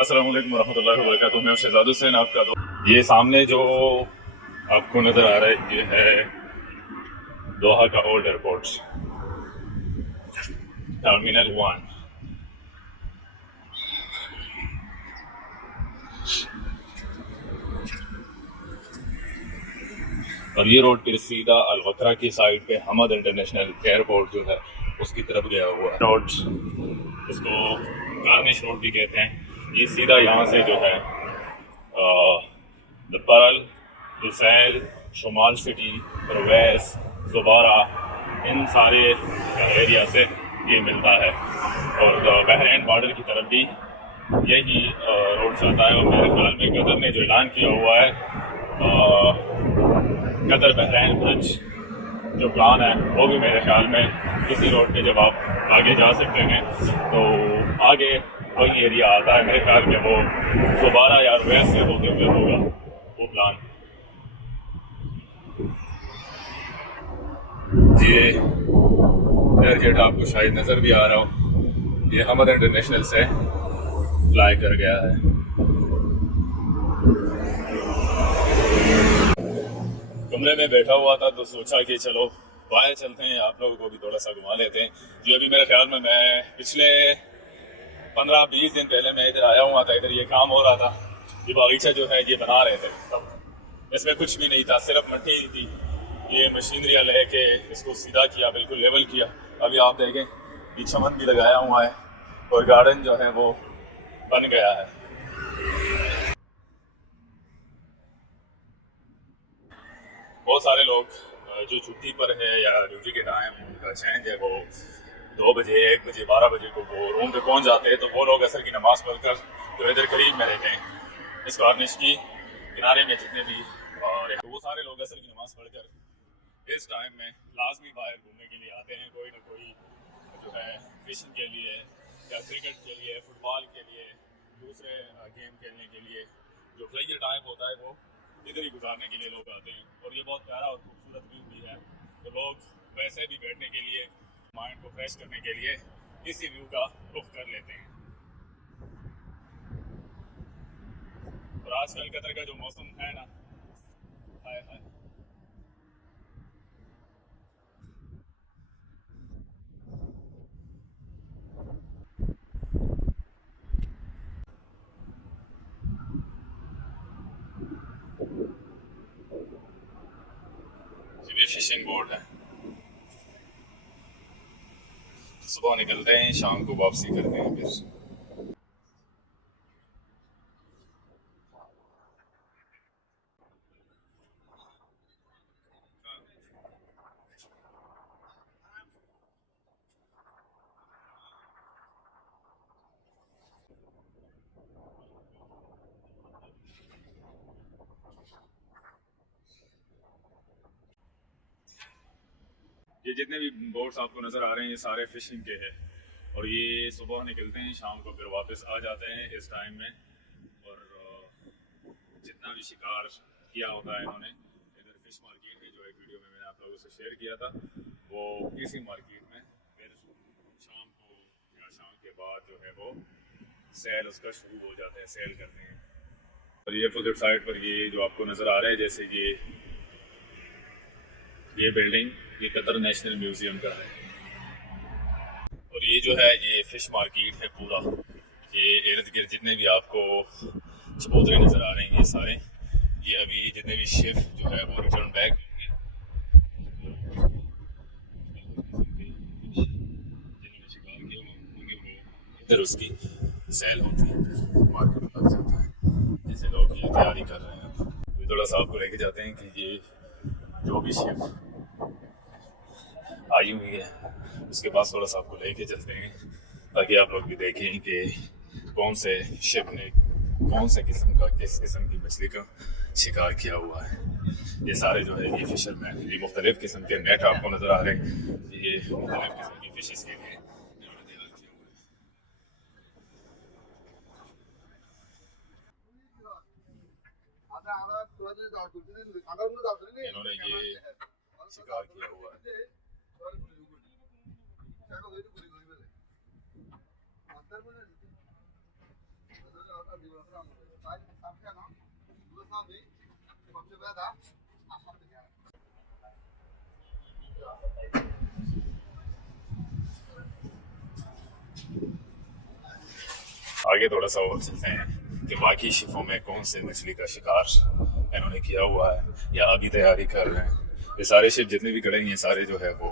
अस्सलाम वालेकुम रहमतुल्लाहि व बरकातुहू। मैं शहजाद हुसैन आपका ये सामने जो आपको नज़र आ रहा है ये है दोहा का ओल्ड एयरपोर्ट, टर्मिनल 1। और ये रोड फिर सीधा अलवक्रा की साइड पे हमद इंटरनेशनल एयरपोर्ट जो है उसकी तरफ गया हुआ है। रोड इसको गार्निश रोड भी कहते हैं। ये सीधा यहाँ से जो है दपरल, लुसैल, शुमाल सिटी, परवैस, ज़ुबारा, इन सारे एरिया से ये मिलता है। और बहरैन बॉर्डर की तरफ भी यही रोड जाता है। और मेरे ख्याल में कतर ने जो ऐलान किया हुआ है कतर बहरैन ब्रिज जो प्लान है वो भी मेरे ख्याल में इसी रोड पे जब आप आगे जा सकते हैं तो आगे वही एरिया आता है। मेरे ख्याल में वो दोबारा या वेस्ट से होते हुए होगा वो प्लान। ये एयरजेट आपको शायद नज़र भी आ रहा हो, ये हमद इंटरनेशनल से फ्लाई कर गया है। कमरे में बैठा हुआ था तो सोचा कि चलो बाहर चलते हैं, आप लोगों को भी थोड़ा सा घुमा लेते हैं। जो अभी मेरे ख्याल में मैं पिछले 15-20 दिन पहले मैं इधर आया हुआ था, इधर ये काम हो रहा था। ये बागीचा जो है ये बना रहे थे, तब इसमें कुछ भी नहीं था, सिर्फ मट्टी ही थी। ये मशीनरी लेके इसको सीधा किया, बिल्कुल लेवल किया। अभी आप देखें ये चमन भी लगाया हुआ है और गार्डन जो है वो बन गया है। बहुत सारे लोग जो छुट्टी पर है या ड्यूटी के टाइम उनका चेंज है, वो 2 बजे 1 बजे 12 बजे को वो रूम पे पहुंच जाते हैं। तो वो लोग असर की नमाज़ पढ़कर जो इधर करीब में रहते हैं इस गार्निश की किनारे में जितने भी, और तो वो सारे लोग असर की नमाज़ पढ़कर इस टाइम में लाजमी बाहर घूमने के लिए आते हैं। कोई ना कोई जो है फिशिंग के लिए या क्रिकेट के लिए, फुटबॉल के लिए, दूसरे गेम खेलने के लिए जो प्लेजर टाइम होता है वो इधर ही गुजारने के लिए लोग आते हैं। और ये बहुत प्यारा और खूबसूरत व्यू भी है, तो लोग वैसे भी बैठने के लिए, माइंड को फ्रेश करने के लिए इसी व्यू का रुख कर लेते हैं। और आजकल कतर का जो मौसम है ना, हाय हाय, ये फिशिंग बोर्ड है। सुबह निकलते हैं, शाम को वापसी करते हैं फिर। ये जितने भी बोट्स आपको नज़र आ रहे हैं ये सारे फिशिंग के हैं। और ये सुबह निकलते हैं, शाम को फिर वापस आ जाते हैं इस टाइम में। और जितना भी शिकार किया होता है इन्होंने, इधर फिश मार्केट है जो एक वीडियो में मैंने आप लोगों से शेयर किया था, वो इसी मार्केट में फिर शाम को या शाम के बाद जो है वो सेल उसका शुरू हो जाता है, सेल करते हैं। और ये अपोजिट साइड पर ये जो आपको नज़र आ रहा है, जैसे ये बिल्डिंग ये कतर नेशनल म्यूज़ियम का है। और ये जो है ये फ़िश मार्केट है पूरा। ये इर्द गिर्द जितने भी आपको चबूतरे नज़र आ रहे हैं ये सारे, ये अभी जितने भी शिप जो है वो रिटर्न बैक जिन्होंने शिकार किया होंगे वो इधर उसकी सेल होती है, मार्केट लग जाता है। जैसे लोग ये तैयारी कर रहे हैं, अभी थोड़ा सा आपको लेके जाते हैं कि ये जो भी शिप आई हुई है उसके पास थोड़ा सा आपको लेके चलते हैं, ताकि आप लोग भी देखें कि कौन से शिप ने कौन से किस्म का, किस किस्म की मछली का शिकार किया हुआ है। ये सारे जो है ये फिशरमैन, ये मुख्तलिफ किस्म के नेट आपको नज़र आ रहे हैं, ये मुख्तलिफ किस्म की फिशेस के लिए इन्होंने तैयार किया हुआ है। इन्होंने ये शिकार किया हुआ है। आगे थोड़ा सा और चलते हैं कि बाकी शिपों में कौन से मछली का शिकार इन्होंने किया हुआ है या अभी तैयारी कर रहे हैं। ये सारे शिप जितने भी खड़े हैं, ये सारे जो है वो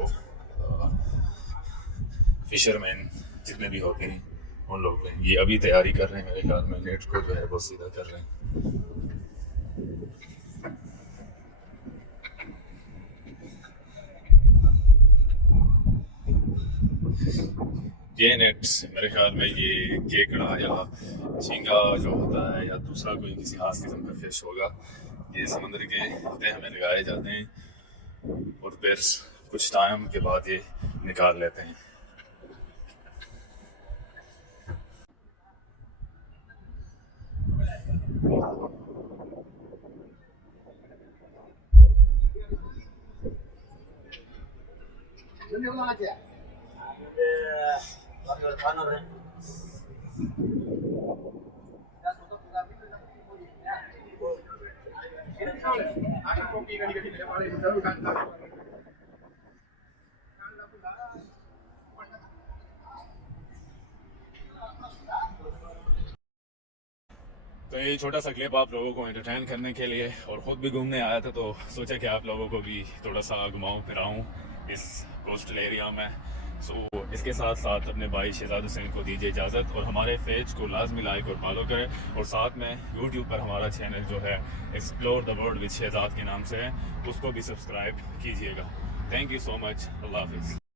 फिशरमैन जितने भी होते हैं उन लोग हैं। ये अभी तैयारी कर रहे हैं, मेरे ख्याल में नेट को जो है वो सीधा कर रहे हैं। ये नेट मेरे ख्याल में ये केकड़ा या झींगा जो होता है या दूसरा कोई किसी खास किस्म का फिश होगा, ये समुद्र के तह में लगाए जाते हैं और फिर कुछ टाइम के बाद ये निकाल लेते हैं। तो ये छोटा सा क्लिप आप लोगों को एंटरटेन करने के लिए, और ख़ुद भी घूमने आया था तो सोचा कि आप लोगों को भी थोड़ा सा घुमाऊँ फिराऊँ इस कोस्टल एरिया में। सो इसके साथ साथ अपने भाई शहजाद हुसैन को दीजिए इजाज़त, और हमारे पेज को लाजमी लाइक और फॉलो करें, और साथ में यूट्यूब पर हमारा चैनल जो है explore the world with Shahzad के नाम से है, उसको भी सब्सक्राइब कीजिएगा। Thank you so much. अल्लाह हाफिज़।